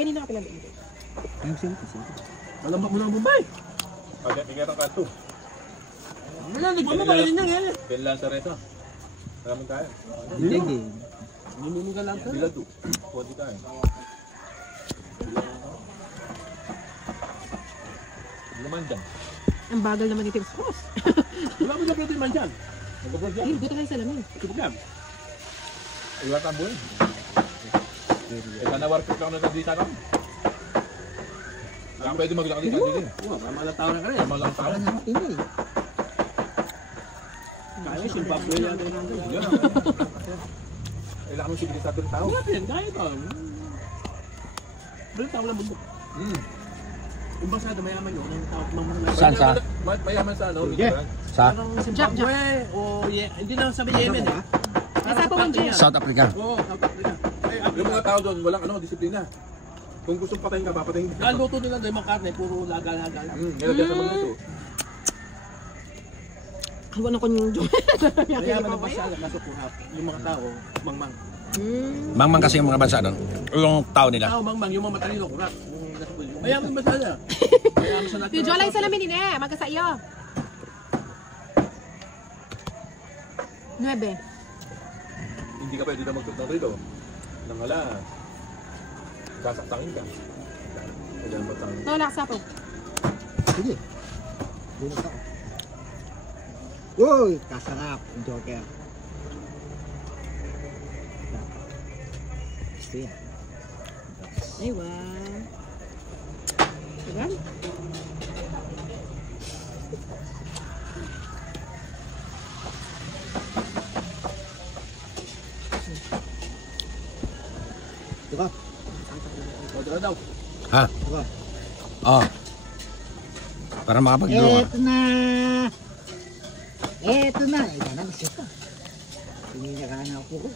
Kaya na ka pinag-iit. Ayun siyempre. Alam mo na ang Bombay. Pagkat tingnan ka ito. Wala, nagpapalala mo pala din yan eh. Kailan sa reto? Maraming kaya. Hindi. Hindi mo ka lang ka. Bilad to. Pwede kaya. Naman dyan. Ang bagal naman ni Tix Cross. Wala mo na pwede man dyan. Nagpapalala dyan. Ay, buto kayo sa lamin. Kipagam. Iwat ang buhay. Ika na warpit lang na nagdita kami. Kaya pwede maglakad dito dito. Mamalang tao na ka rin. Malang tao. Wala na matino eh. Kaya Zimbabwe yan. Yan ang kailangan mo sibilisado ng tao. Wala yan, kaya ito. Balik tao lang mundo. Yung basado mayaman yun. Saan sa? Mayaman sa ano? Sa? Zimbabwe o hindi lang sabi Yemen eh. Nasa po ang Jay. South Africa. Oo, South Africa. Yung mga tao doon, walang ano, disiplina. Kung gusto patayin ka, papatayin ka. Ang luto nila doon, mga karne, puro laga-laga lang. Nilagyan sa mga luto. Hawa na ko yung Jay. Mayaman ang basado, nasa puhap. Yung mga tao, mangmang. Mangmang kasi yung mga bansa doon. Yung tao nila. Tao, mangmang, yung mga matalino, kurak. Mayaman ang basado. Mayaman sa natin. Si Jola yung salamin din eh. Magkasa iyo. 9. Hindi ka pwede na magtutang rito. Nang hala, sasaktangin ka. Kailangan matangin. Ito, laksa po. Sige. Bunot ako. Uy! Kasarap. Yung Joker. Gusto yan. Ay, wow. Diba? Diba? Dala daw. Ha? Diba? Oh. Para makapag-draw. Eto na! Eto na! Ito na, gusto ko. Pininakaan ako ko.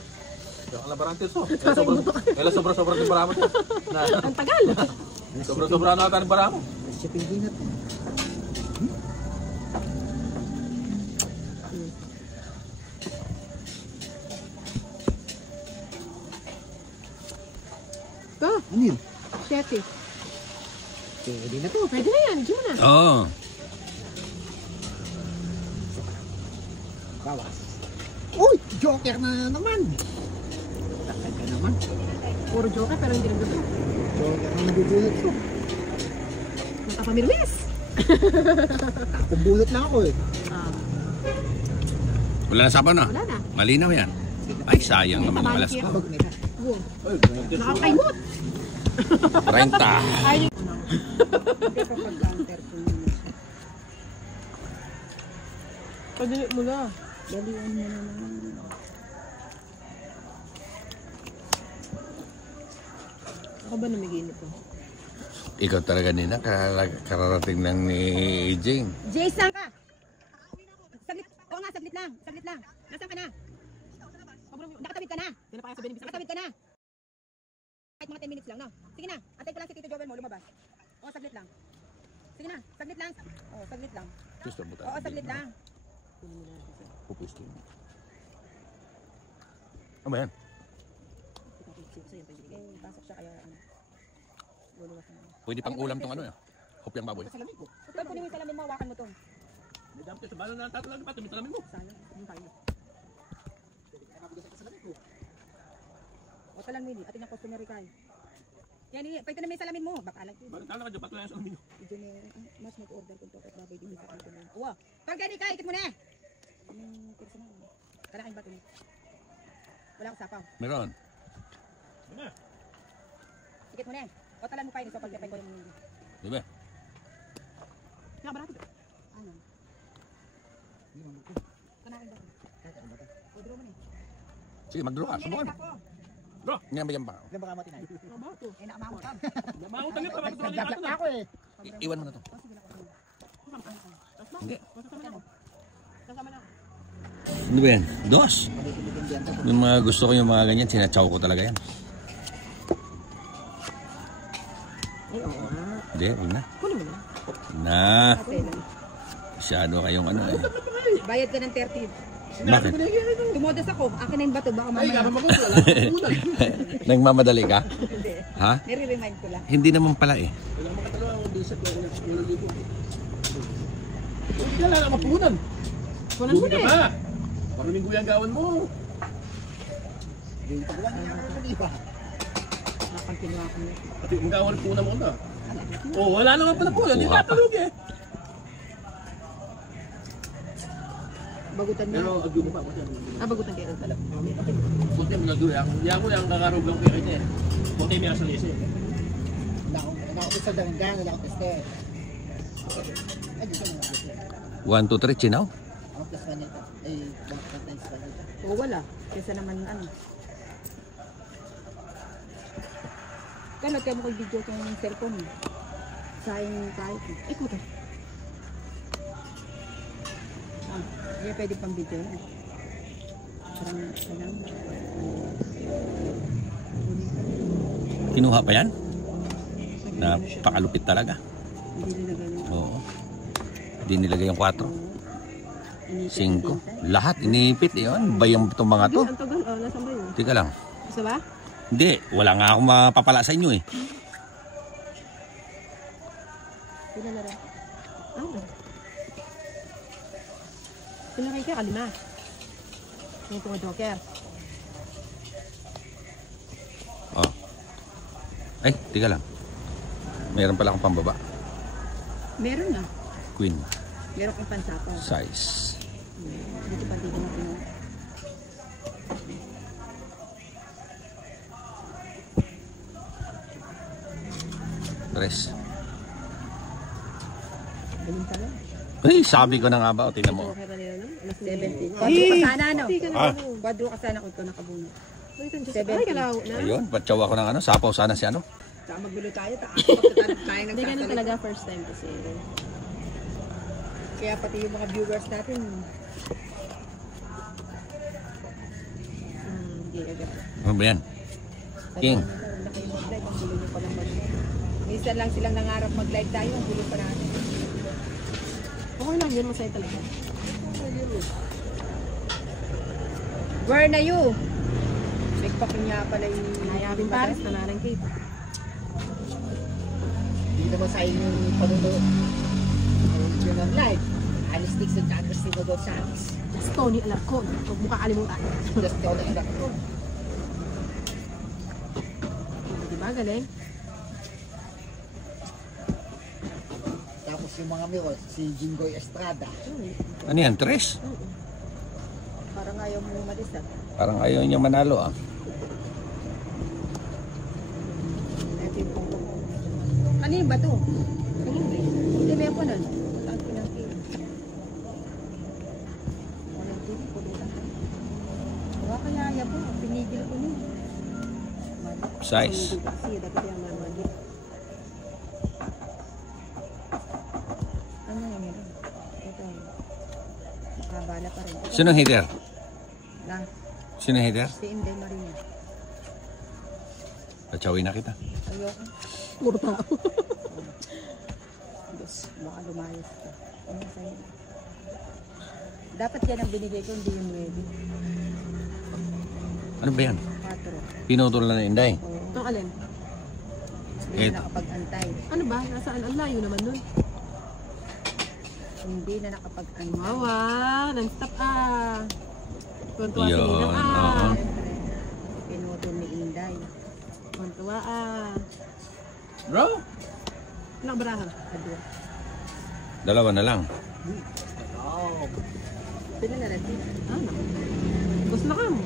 Kaya ka labarantes oh. Kaya sobra-sobra din baramo to. Ang tagal. Sobra-sobra na ata ng baramo. Sa Pilipinas. Ito, Ano yun? Shetty. Pwede na to. Pwede na yan. Diyan mo na. Oo. Bawas. Uy! Joker na naman! Takal ka naman. Puro joker pero hindi nagdudo. Joker na nabubulot ko. Nakapamirwis. Nakapabulot lang ako eh. Wala na sapaw na. Wala na. Malinaw yan. Ay, sayang naman ang alas ko. Kabag nila. Wow. Nakakaimot. 30. Ay, Padili mo na. Dalian mo na naman. Ako ba namiginip ko? Ikaw talaga nina, kararating lang ni Jing. Jason ka! Saglit. Oo nga, saglit lang. Saglit lang. Nasaan ka na? Nakatawid ka na. Nakatawid ka na. Kahit mga 10 minutes lang, no? Sige na. Antay ko lang si Tito Joel mo lumabas. Oo, saglit lang. Sige na. Saglit lang. Oo, saglit lang. Gusto mo tayo? Oo, saglit lang. Pupusto mo. Ano ba yan? Pasok siya kaya ano. Luluwas na. Pwede pang ulam tong ano eh. Hopyang baboy. Salamin ko. Tutal, kunin mo yung salamin mo. Hawakan mo to. May dami sa balo na tatlo lang pa. May salamin mo. Sana. Yung tayo. O talang mili. Ating ang customary kayo. Yan, pwede na may salamin mo. Baka lang. Bakit tala ka dyan? Patlo lang yung salamin mo. Medyo may mas mag-order kung tokot baboy din sa kanto na. Uwa. Tol, kaya di ka. Ikit mo na. Yung personal. Kalaking bato niya. Wala akong sapaw. Meron. Ikit mo na. O talan mo pa yun. So pagkapay ko yung mili. Diba? Nakabarato. Ano? Kanakin bato. O draw mo na. Sige, mag-draw ka. Subukan. Draw. Ngayon ba yan ba? Ilan baka matinay? Eh, nakamamot ka. Namahutang yun. Nagdagdag na ako eh. Iwan mo na to. Hindi. Kasama na. Ano ba yan? Dos. Yung mga gusto ko yung mga ganyan, sinachaw ko talaga yan. Hindi, yun na. Kunin mo na. Na. Okay lang. Masyado kayong ano eh. Bayad ka ng 30. Bakit? Tumodas ako. Akin na yung bato. Baka Ay, mamaya. karama ko, wala akong punan. Nagmamadali ka? Hindi. Ha? Nire-remind ko lang. Hindi naman pala eh. Wala makatalawa akong bilisat ko. Wala libo. Hindi ka lang mapunan. Kunan mo Buti na ka eh. pa. Maraming guyang gawan mo. Hindi ko lang yung di ba? Nakapagkinuha ko na. Pati yung gawan punan mo na. Oh, wala naman pala punan. Hindi Kuha pa. tatulog eh. Bagutan Pero na. adubo pa. Bagutan kayo ng talap. Puti mo na doon. Hindi ako yung kakarog lang kaya niya. Puti may asal isa. Wala ako sa danggan, wala ako teste. Ay, dito na ako. 1, 2, 3, chinaw? Ako plus manita. Ay, bakit times manita. O wala. Kesa naman ano. Kaya kaya mo kay video ko yung cellphone mo. Sayang kahit. Ikaw to. Kaya pwede pang video na. Parang salang. Kinuha pa yan? Napakalupit talaga. Hindi nilagay yung Oo. Hindi nilagay yung 4. 5. Lahat inipit yun. Bayang itong mga to. Ang tagal. Oh, nasaan ba yun? Tika lang. Isa ba? Hindi. Wala nga akong mapapala sa inyo eh. Sila na rin. Sila kayo kaya kalima. Yung mga joker. Oh. Ay, tika lang. Meron pala akong pambaba. Meron na. Queen. Meron kang pansapaw. Size. Dito pa dito natin. Tres. Galing pala. Ay, sabi ko na nga ba. O, tingnan mo. 17. Kwadro ka sana, no? Ah. Kwadro ka sana kung ito nakabunot. 17. Ayun, patsaw ako ng ano. Sapaw sana si ano. Saka magbilo tayo. Tayo Hindi ganun talaga first time kasi. Kaya pati yung mga viewers natin. Hindi agad. Ano ba yan? King. Mag-live, ang gulo nyo pa lang mag-live. Minsan lang silang nangarap mag-live tayo, ang gulo pa natin. Okay lang yun, masaya talaga. Where na you? Nagpaking nga pala yung... Nayabing Paris na narang Kate. Hindi naman sa inyo yung panunood. Yun ang live. Alice Dixon at Christina Gonzalez. Just Tony Alarcon. Huwag mo kakalimutan. Just tell na anak ko. Diba, galing? Tapos yung mga mirrors, si Jingoy Estrada. Ano yan? Tres? Parang ayaw mo umalis ah. Parang ayaw niya manalo ah. Ito yung pong pong. Kanino ba to? Kanino eh? Hindi ba yung po nun? Saan ko lang kayo? Walang TV, pulutan ka. Baka kaya ayaw po, pinigil ko nun. Size. Kasi dapat yung mamagit. Ano yung meron? Ito yun. Makabala pa rin. Sino ang hitter? Na, Sino ang hitter? si Inday Marina. Patsawin na kita. Ayoko. Puro tao. Diyos, baka lumayas ka. Ano sa'yo? Dapat yan ang binigay ko, hindi yung ready. Ano ba yan? 4. Pinutol na ng Inday. Oo. Itong alin? Hindi Eh. na nakapag-antay. Ano ba? Nasaan? Ang layo naman nun. Hindi na nakapag-antay. Wawa, non-stop ah. Tuntua si Yun, Ninang oo. ah. Pinutol ni Inday. Tuntua ah. Bro? Ilang barahan? Kadwa. Dalawa na lang. Sila na rin. Ano? Gusto na ka mo.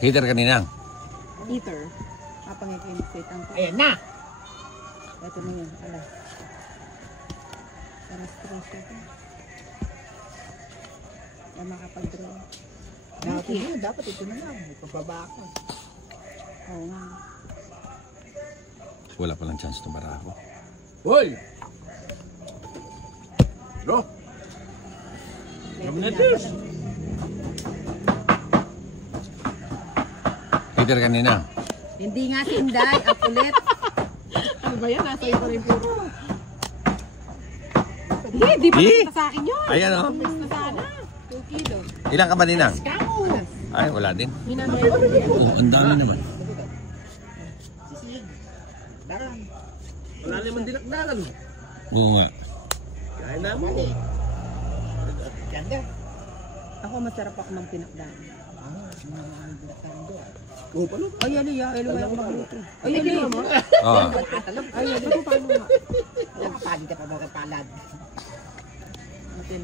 Hitter kanina. Eater. Kapangit-insit ang ko. Ayan na! Ito na yun. Ala. Para stress ako. Para makapag-draw. Dapat ito na lang. May pababa ako. Oo nga. Wala palang chance na barako. Hoy! Bro? Dominatus! Hitter kanina. Hindi nga si Inday. Ako ulit. Ano ba yan? Nasa iyo pa rin puro. Hindi pa Eh? napunta sa akin yun. Ayan o. Basta sana. 2 kilo. Ilan ka ba ninang? Kamo! Ay, wala din. Minamay. Oh, ang dami naman. Sisig. Darang. Wala naman dinakdakan. Oo nga. Kaya naman. Mali. Ganda. Ako masarap ako ng pinakdaan. Oo, paano? Ay, ali, ali, ako magluto. Ay, Ay, ali. kilo mo? Oh. Ay, ito paano nga? Nakapalid ka pa mga palad. Atin.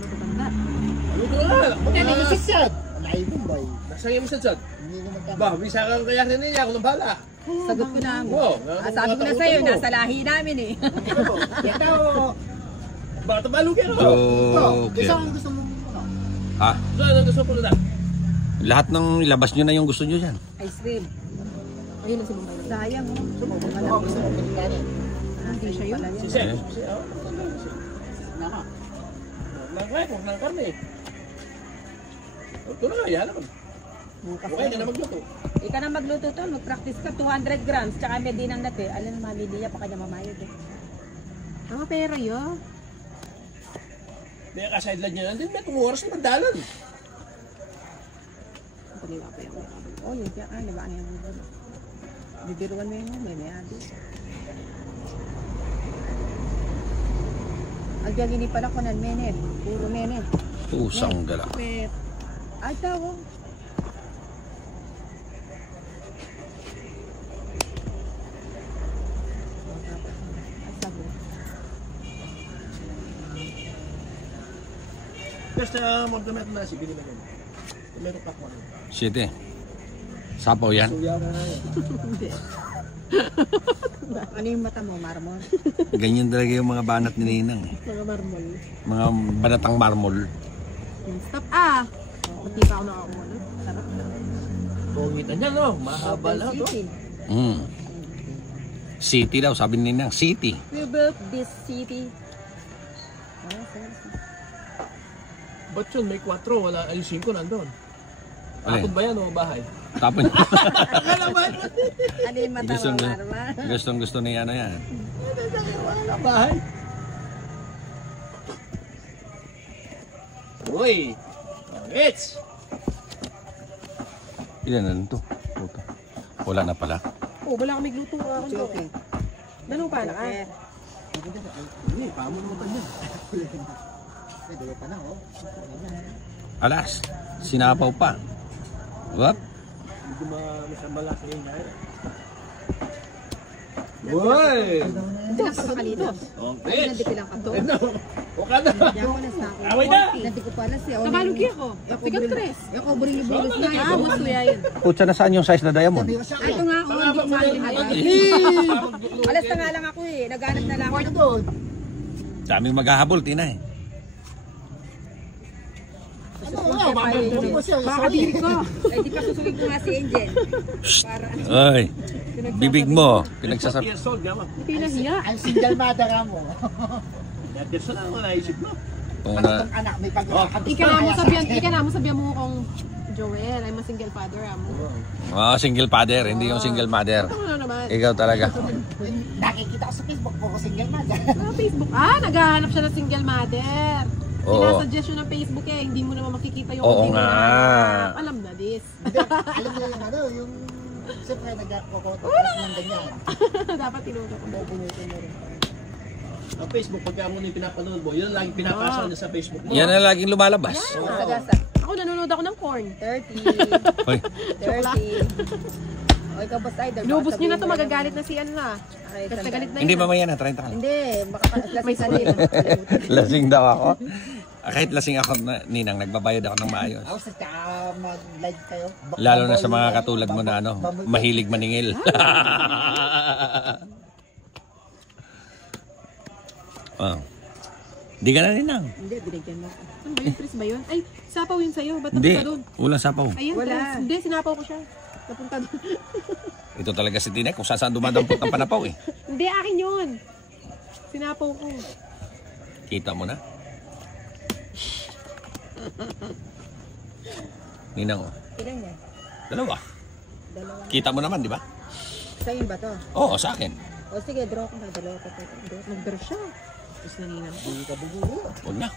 Matanda. Ano ko nga? Ano yung sisad? Wala yung boy. Nasaan yung masad? Hindi naman tama. Ba, bisa ka kaya rin niya. Ako ng bala. Sagot ko na. Wow. Sabi ko na sa'yo, nasa lahi namin eh. Yan daw. Baka tabalo kaya ako. Okay. Gusto mo ano? Ha? So, ano gusto ko na? Lahat ng ilabas nyo na yung gusto nyo dyan. Ice cream. Ayun na si Bombay. Sayang. Gusto mo pinikanin? Hindi siya yun. Si Seth. Eh? Naka. Huwag ng karne. Ito na kaya naman. Okay na magluto. Ika na magluto to, mag-practice ka. 200 grams, tsaka may dinang nati. Alam na mami niya, pa kanya mamayod eh. Ang pera yun. Hindi ka sideline niya. Hindi, may kumuoras na magdalan. Kanila pa yung Oh, yun siya. Ano ba? Ano yung bibiruan mo yun? May adi. Agyan hindi pala ko ng mene. Puro mene. Pusang gala. Pet. Ay, tawo. Ay, sabi. Basta mag-gamit na si Billy Manon. Meron pa ko. 7. Sapaw yan. Suya na nga yun. Ano yung mata mo, marmon? Ganyan talaga yung mga banat ni Ninang. Eh. mga marmol. Mga banatang marmol. Stop ah! Pati pa ako nakakuha. Sarap na. Pungitan niya, no? Mahaba lang to. City daw, sabi ni Ninang. City. We built this city. Ba't yun? May 4, wala. Ay, 5 nandun. Alin? Tapon ba yan o bahay? Tapon. Ano yung mata mo, marmon? Gusto ni ano yan. Wala bahay. Uy! It's! Ilan na lang to? Puta. Wala na pala. Oh, wala kami gluto nga ako. Okay. Dalaw pa na ka. Hindi, pamunutan niya. Dalawa pa na oh. Alas, sinapaw pa. What? Hindi masambala sa inyo. Uy! Hindi lang pagkakalito. Okay. Ay, nandito lang ka to. Ano? Huwag ka na. Hindi ako nasa ako. Away na! Nandito ko pala siya. Kabalugi ako. Tigat tres. Yung covering yung bulos na. Ah, masuya yun. Putsa na saan yung size na diamond? Ay, ito nga ako. Hindi ko alas na nga lang ako eh. Naghanap na lang ako. Doon. Daming maghahabol, Tina eh. Makakadiri ko. Ay, di pa susugin ko nga si Angel. Para Ay, bibig mo. Pinagsasabi. 40 years old naman. Hindi nahiya. Ang single mother mo. 40 years old lang ako naisip mo. Anak ng anak, may pagkakabis. Ika na mo sabihan mo kung Joel, I'm a single father. Oh, single father, hindi yung single mother. Ito na naman. Ikaw talaga. Nakikita ko sa Facebook po ko single mother. Sa Facebook. Ah, naghahanap siya ng single mother. Oo. Sinasuggest yun ng Facebook eh. Hindi mo naman makikita yung Oo hindi mo nga. nahanap. Alam na this. Alam mo yung ano, yung siyempre nagkakokota ng ganyan. Dapat tinuro ko. Ang Facebook, pagka mo na yung pinapanood mo, yun lang laging pinapasa niya sa Facebook mo. Yan na laging lumalabas. sagasa. Ako nanonood ako ng corn. 30. Hoy, 30. O, ikaw ba cider? Inubos niyo na to, magagalit na si ano na. Okay, Kasi sandali. galit na hindi yun. mamaya na, 30 ka lang. Hindi, baka lasing ka din. Lasing daw ako. Kahit lasing ako, Ninang, nagbabayad ako ng maayos. Ako sa mag-live kayo. Lalo na sa mga katulad mo na ano, mahilig maningil. Oh. Di ka na Ninang. Hindi, binigyan mo. Ano ba yun? Chris ba yun? Ay, sapaw yun sa'yo. Ba't Hindi, napunta doon? walang sapaw. Ayun, Wala. Chris. Hindi, sinapaw ko siya. Napunta doon. Ito talaga si Tinay, kung saan dumadampot ang panapaw eh. Hindi, akin yun. Sinapaw ko. Kita mo na. Ninang, oh. Ilan yan? Dalawa. Dalawa. Kita mo naman, di ba? Sa'yo ba to? Oo, sa akin. O sige, draw ko na. Dalawa ko. Mag-draw siya. Tapos na ninang. Hindi ka bubuo. Huwag na.